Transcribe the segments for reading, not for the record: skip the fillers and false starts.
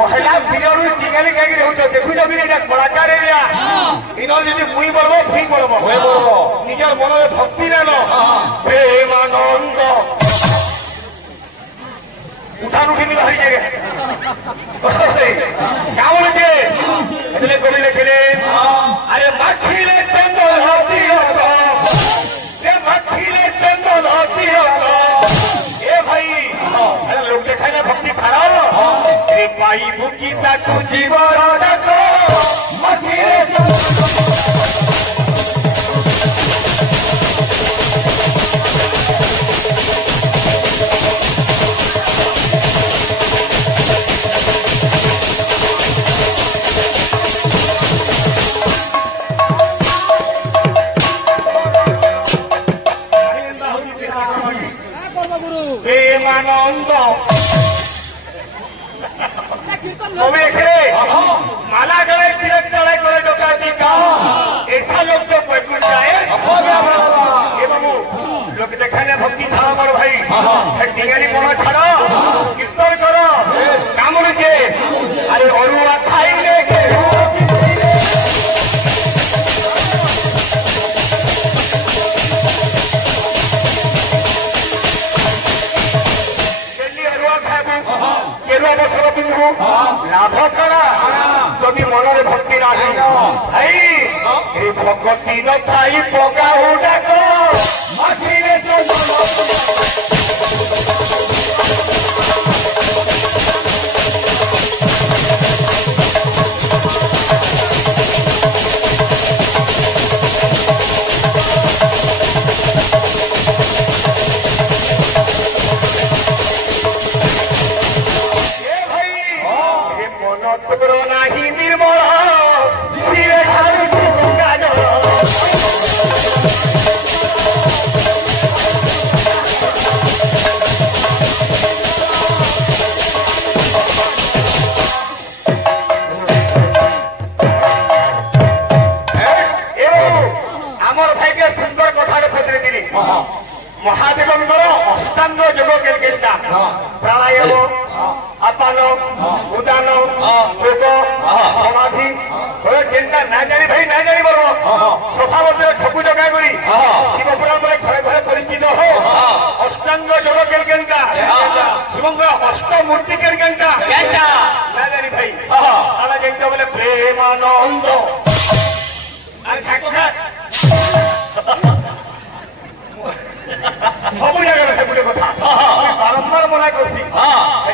पहला पिरियड टिंगाली कहीं रहउछ देखु जबि एटा कलाकार एरिया इनर जदि मुई बोलबो फी बोलबो होय बोलबो निजर मन में भक्ति रहलो प्रेमानंद उठान उठिनी बाहरी जगह क्या बोले जे એટલે કવિ લખીને અરે માખીને ચંદન હતી એ માખીને ચંદન હતી એ ભાઈ અરે લોક દેખાય ને ભક્તિ છાড়াও रे पाई भूखी ताकू जीवन रखो माखीने प्रेमानंद माला गले तिरक चढ़ाई करे डोकाती का ऐसा लोग तो पकड़ जाए ये बाबू लोग देखाने भक्ति छाड़ा बड़ भाई टिंगारी मन छाड़ो कीर्तन करो काम लीजिए अरे अरुआ खाई लेके लाभ करा जदि मन में भक्ति नाही भाई ए भक्ति न थाई पका उडाक माखीने महादेव अष्टांग योग केलकेलटा प्राणायाम अपान उदान योग समाधि जेनटा ना जानी भाई ना जानी बोलो सफा मंदिर ठकु जगह करी शिवपुराण में घरे घरे परिचित हो अष्टांग योग केलकेलटा शिवंग अष्टमूर्ति केलकेलटा ना जानी भाई आला जेनटा बोले प्रेमानंद अरे खाको खा सब जगह से गोटे कथा बारंबार मना करसी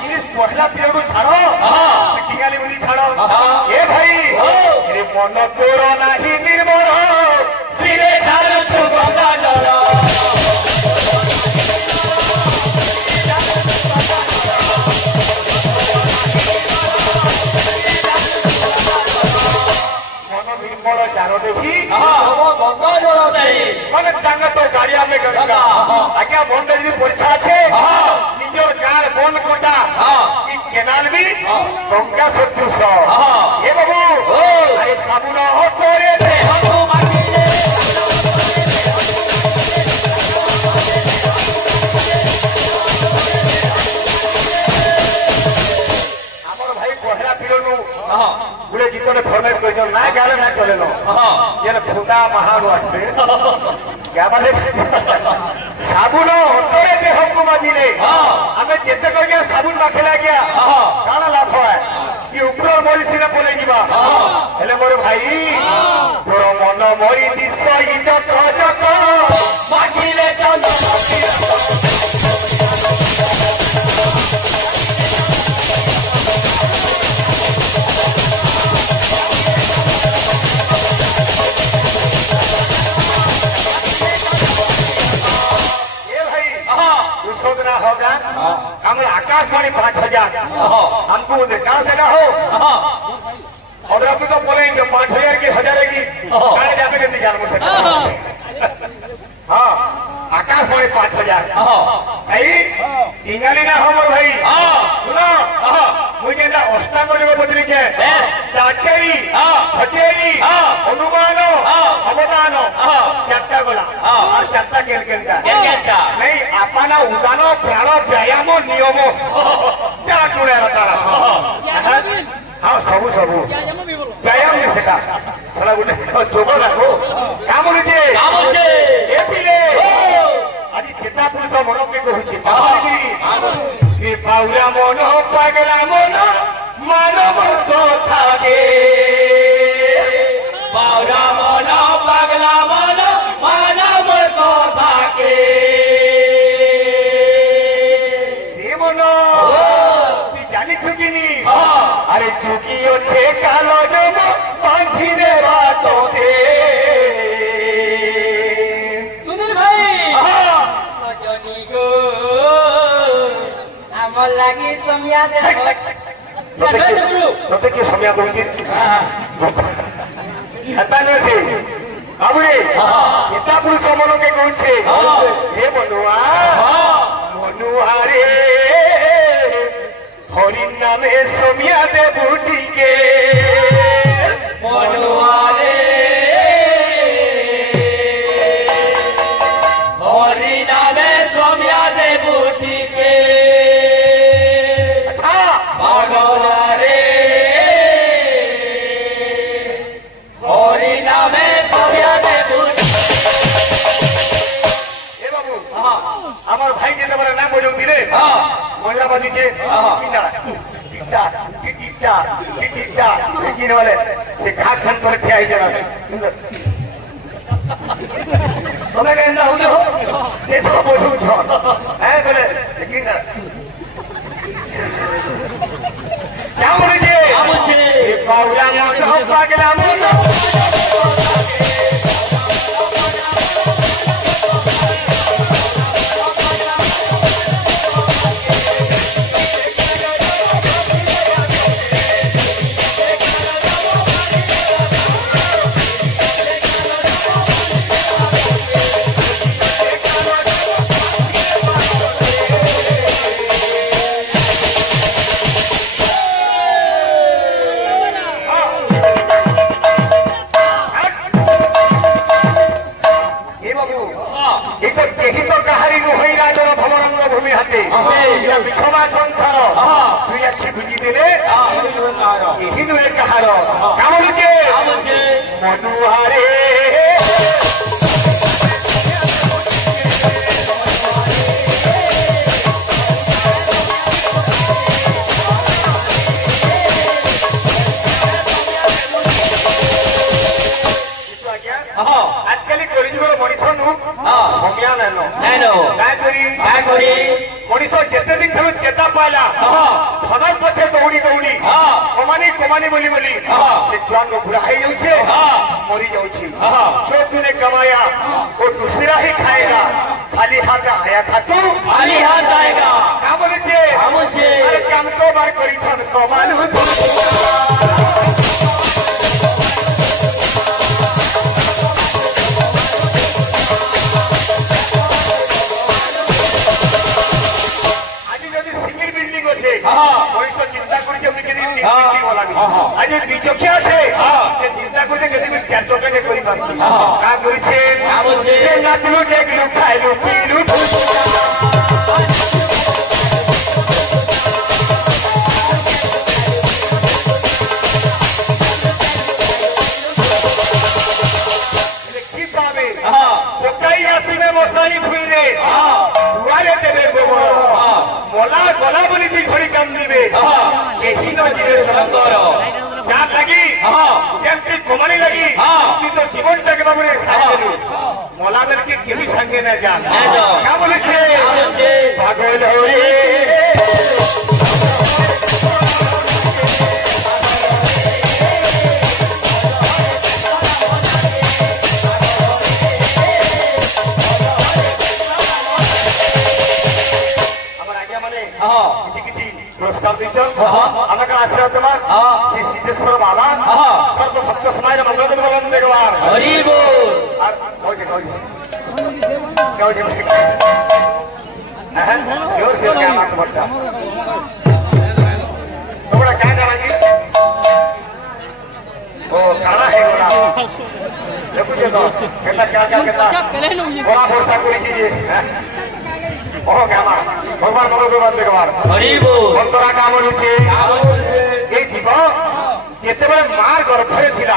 जिनिस पहला पिरियड छाड़ो टिंगाली बुली छाड़ो ए भाई रे मन तोर नाही निर्मल सिरे ढाल छु गंगा जल मन निर्मल जानो देखी गंगा जल মানে চাঙ্গা তো গাড়িয়া মে গঙ্গা আজ্ঞা বন্ধ যদি পরীক্ষা আছে নিজের গার বন কোটা কি কেনাল বি গঙ্গা সদৃশ এ বাবু আরে সাবুন করে দে আমার ভাই পহলা পিরনু गुड़े गीत ने फरमाइश कर ना गाले ना चले नो ये फुटा महान आसते क्या माने साबुन अंतरे देह को माजिले आमे जेते कर साबुन माखे लागिया काना लाभ है कि ऊपर मरीसी ने पले जीवा हेले मोर भाई तोर मन मरी दिस इज्जत जत माखिले चंद होगा हमें आकाशवाणी 5000 हमको बोलते कहाँ से ना हो और तू तो बोलेंगे 5000 की 1000 की गाड़ी जाने के इंतजार में सकते हाँ आकाशवाणी 5000 भाई टिंगाली ना हो भाई सुनो मुझे ना अष्टांग योग बदली के चाचेरी खचेरी अनुमान अवदान चारटा गला और चारटा केलकेलटा नहीं अपना उदान प्राण व्यायाम नियम क्या जुड़े तारा सबू सबू व्यायाम में सेटा छला गुटे जोग लागो काम बोलछे ए पिले आज चेता पुरुष मन के कहूछि ए पाउला मन पागला मन मानव कथा के पाउला मन पागला मन मानव कथा के ए मन तू जानि छुकिनी अरे चुकी अच्छे कालो जब बांधी रे बातों दे सुनील भाई सजनी गो आमर लागी समिया दे तोते के समिया दोगी हता न से अबुरे चिता पुरुष मन के कहछे हे मनुआ मनुआ रे हरि नामे समिया दे बूटी के मनुआ रे हरि नामे समिया दे बूटी के अच्छा मनुआ रे हरि नामे समिया दे बूटी ए बाबू আমার ভাই যে তোমার নাম বলে দিলে মহিলাবাদী যে বলে সে খাক সান করে ঠিয়া হয়ে যাবে তোমরা কেন না হইলে হো সে তো বুঝুছ হ্যাঁ বলে কেমন বলেছে পাউলা মতো পাগলা মতো विक्षमा संसार तुई अच्छी बुझी देले यही नुए कहार काम लुके मनुहारे आजकल कलिजुगर मनीष समिया नैनो मनीष जिते दिन ठार चेता पाला धन पछे दौड़ी दौड़ी कमानी कमानी बोली बोली से जुआन बुढ़ा हो जाऊे मरी जो तूने कमाया वो दूसरा ही खाएगा खाली हाथ आया था तू खाली हाथ जाएगा क्या बोले अरे काम को बार करी था कमान चिंता आज दुई चकिया से चिंता करते केते चार चक्का के करि पारती का करिसे नाचलु देखलु खाइलु पीलु की पावे कोकाई आसी में मसाई फुइले दुआरे देबे गोबर मोला गला बोली दी घड़ी काम दिबे यही नदीरे संगर चार लगी जेमती कमानी लगी कि तो जीवन टाके बाबुरे साइलु मोला बेल के केही संगे न जा का बोलेछे पागल होए पुरस्कार दीचन आमका आशीर्वाद देवा श्री सिद्धेश्वर बाबा सर्व भक्त समाज मंगल बोलन देगवार हरि बोल और कौजे सियोर क्या बात बोलता थोड़ा क्या करांगी ओ काला है गोरा देखो ये तो कितना बड़ा भरोसा कोई कीजिए ओह गामा भगवान मंगल देवन देगवार हरि बोल अंतरा का बोलुछे এই জীব ଯେତେବେଳେ ମା ଗର୍ଭରେ ଥିଲା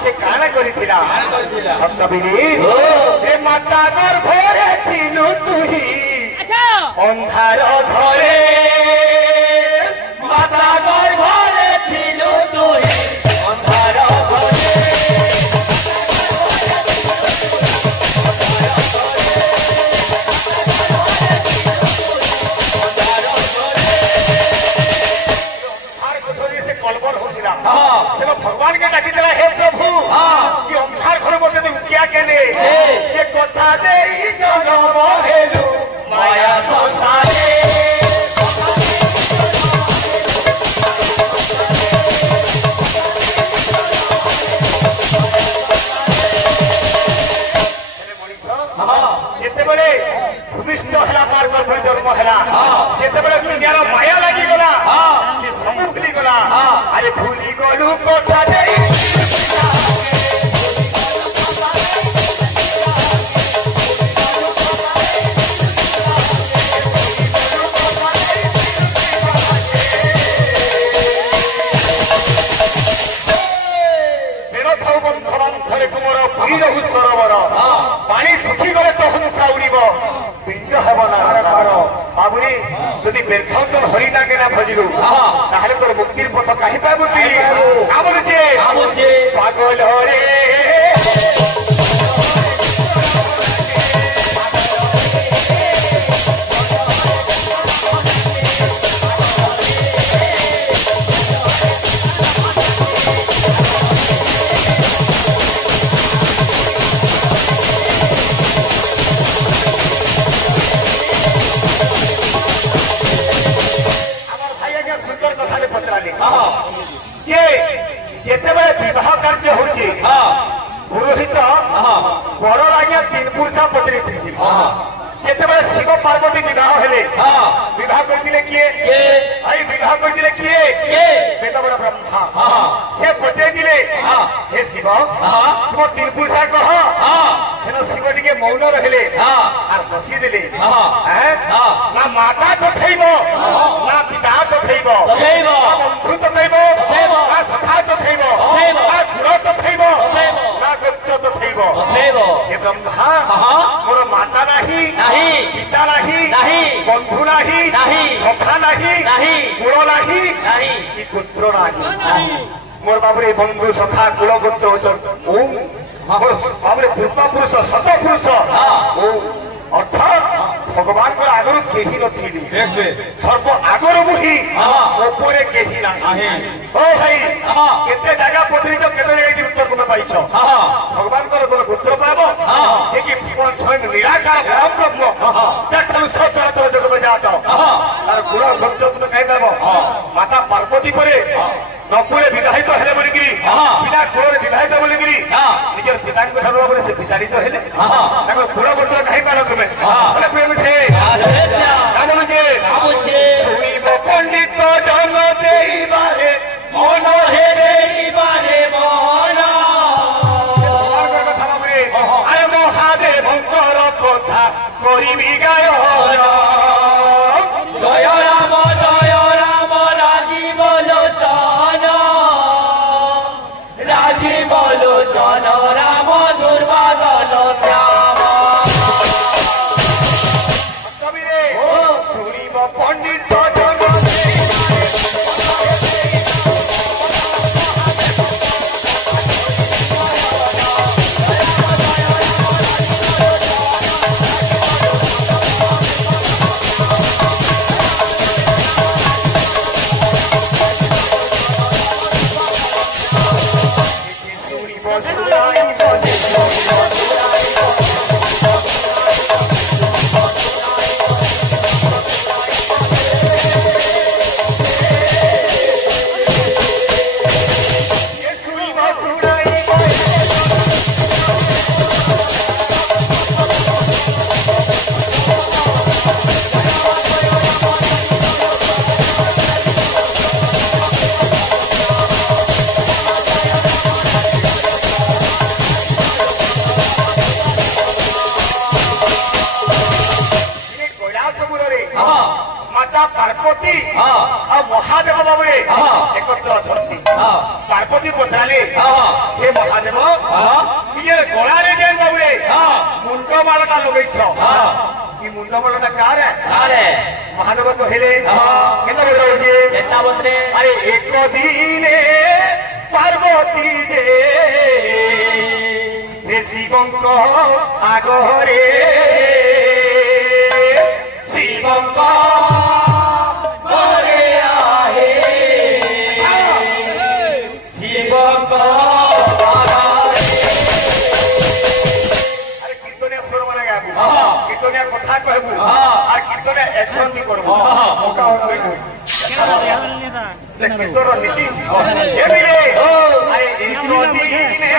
ସେ କାଣା କରିଥିଲା କବିରେ ଏ ମାତା ଗର୍ଭରେ ଥିଲୁ ତୁହି ଅନ୍ଧାର ଘରେ ମାତା ଗର୍ଭରେ ଥିଲୁ ତୁହି ଅନ୍ଧାର ଘରେ से भगवान के डाकी दिला हे प्रभु कि अंधार घर मते उकिया केने ये कथा देई जनम हेलु माया संसारे जेते बड़े भूमिष्ठ हला मार गर्भ जन्म हला जेते बड़े दुनिया रो माया लागी गला से सब भूली गला अरे भूली गलु कथा देई पानी सुखी गले तो हंसा उड़ब पिंड हेब ना बाबुरी जदि बेरखाउतन हरिना के ना भजिलु ताहले तोर मुक्तिर पथ काहि पाबु ती आबुचे पागल हरे विवाह कार्य होची पुरोहित बर आज्ञा 3 पुरुषा पत्नी थी जेते शिव पार्वती विवाह हेले विवाह करथिले किए भाई विवाह करथिले किए वेदवर ब्रह्मा से पचे दिले हे शिव तुम 3 पुरुषा कह सेन शिव टिके मौन रहले आर हसी दिले ना माता तो थैबो ना पिता तो थैबो ना बंधु तो थैबो ना सखा तो थैबो ना गुरु तो थैबो ना गोत्र तो थैबो हे ब्रह्मा मोर माता नाही पिता नाही बंधु नाही सखा नाही कुल नाही कि गोत्र नाही मोर बाबरे बंधु सखा कुल गोत्र ओम मोर बाबरे पूर्व पुरुष सत पुरुष ओम अर्थात भगवान को आगर केही नथिली सर्व आगर मुही ऊपरे केही नाही ओ भाई केते जगह पत्नी तो केते जगह की उत्तर तुम पाइछ भगवान को तोर गोत्र पाबो जे कि भगवान स्वयं निराकार परम ब्रह्म देखलु सचर तो जगत में जात तार गुण गोत्र तुम कहि पाबो माता पार्वती परे नकुले विवाहित हेले बोलिगिरी बिना कुଳରେ विवाहित बोलिगिरी निजर पिता को ठारो बोले से पितारित हेले ताको कुळ गोत्र कहि पालो तुमे बोले प्रेम से नाम जे सुनिब पंडित जन देई बारे मन हे देई बारे मन भगवान को कथा बाबरे अरे महादेवंकर कथा करिबी गायन जय राम राजीव लोचन राजीव लोचन राम दुर्बादल श्याम कविरे सुनिब पंडित माता पार्वती और महादेव बाबू एकत्र अछंती पार्वती पचारे हे महादेव ये गलारे जेन बाबू मुंड मालटा लगेछ ई मुंड मालटा कार है महादेव कहले केना बतरे केना बतरे अरे एक दिने पार्वती जे शिवंक आगरे शिवंक घरे आहे शिवंक अरे कीर्तनिया स्वर माने गाबू कीर्तनिया कथा कहबू और कीर्तनिया एक्शन भी करबू मौका होले कीर्तन नीति ए मिले अरे एक दिने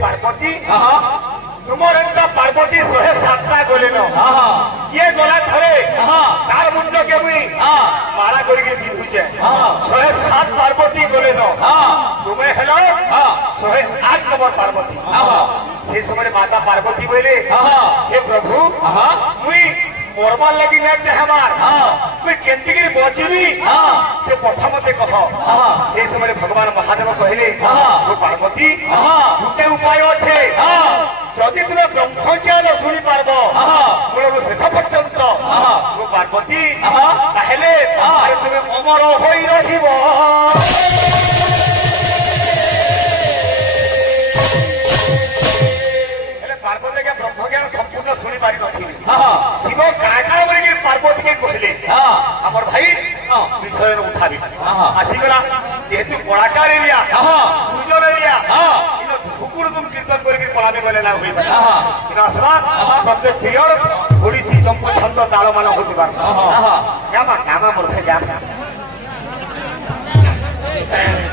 पार्वती तुमर पार्वती 107टा गले जी गला थरे तार मुंड के मुई माला करके बिहुचे 107 पार्वती गले तुम्हें हेलो 108 नंबर पार्वती से समय माता पार्वती बोले हे प्रभु मुई मरबार लगी ना चाहबार मुई केंती गिरी बचबी से प्रथम मते कह से समय भगवान महादेव कहले वो पार्वती गोटे उपाय अच्छे जदि तुम ब्रह्मज्ञान शुणी पार्ब मूल शेष पर्यंत वो पार्वती ताहले तुम्हें अमर हो रहिब पार्वती के ब्रह्मज्ञान संपूर्ण शुणी पारि नथिले शिव काका बोली पार्वती के कहले हमर भाई विषय उठाबी आसीगला जेहेतु कलाकार एरिया पूजन एरिया इन धुकुड़ तुम कीर्तन करके पलाबे बोले ना होई इन असला प्रत्येक प्रियर ओडिसी चंपू छंद ताल मान होती बार कामा मोर जा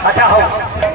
अच्छा हो